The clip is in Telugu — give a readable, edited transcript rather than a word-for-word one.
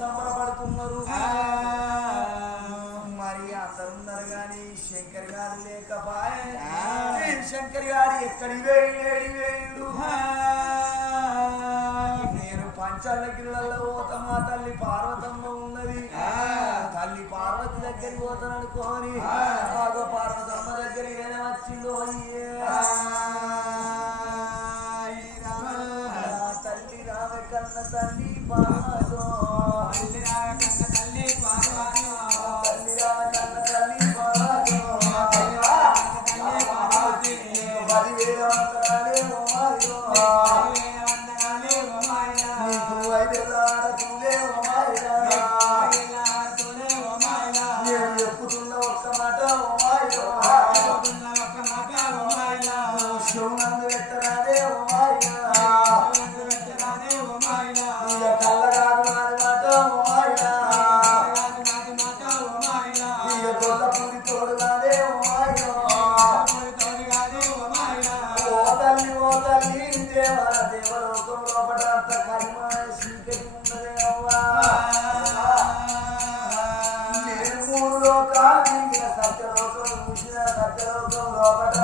సంబరపడుతున్నారు. మరి అందరున్నారు గాని శంకర్ గారు లేకపాయే. శంకర్ గారు ఎక్కడి వేయుడు నేను పంచాలగిరిలలో పోతమ్మా తల్లి పార్వతమ్మ ఉన్నది. తల్లి పార్వతి దగ్గరికి పోతాననుకోని పార్వతమ్మ దగ్గర ఏమైనా వచ్చిందో తల్లి రావే కన్న తల్లి పార్వతో తల్లి రావే కన్న తల్లి పార్వతో తల్లి రావే కన్న తల్లి పార్వతో పదివేల వందనాలే ఓమాయో నీకు ఐదేళ్ళే ఓమాయా నేను చెప్పుతున్న ఒక్క మాట ఓమాయో శివునందు పెట్టరాదే ఓమాయా కళ్ళగాదు నాది మాట ఓమాయా ఇక గొల్లపూడి తోడు నాదే ఓమాయో ఓ తల్లి దేవలోకం లోపల అంత కరిమా చీకటి ఉన్నదే అవ్వా. నేను 3 లోకాలు తిరిగిన సత్యలోకం చూసిన సత్యలోకం లోపల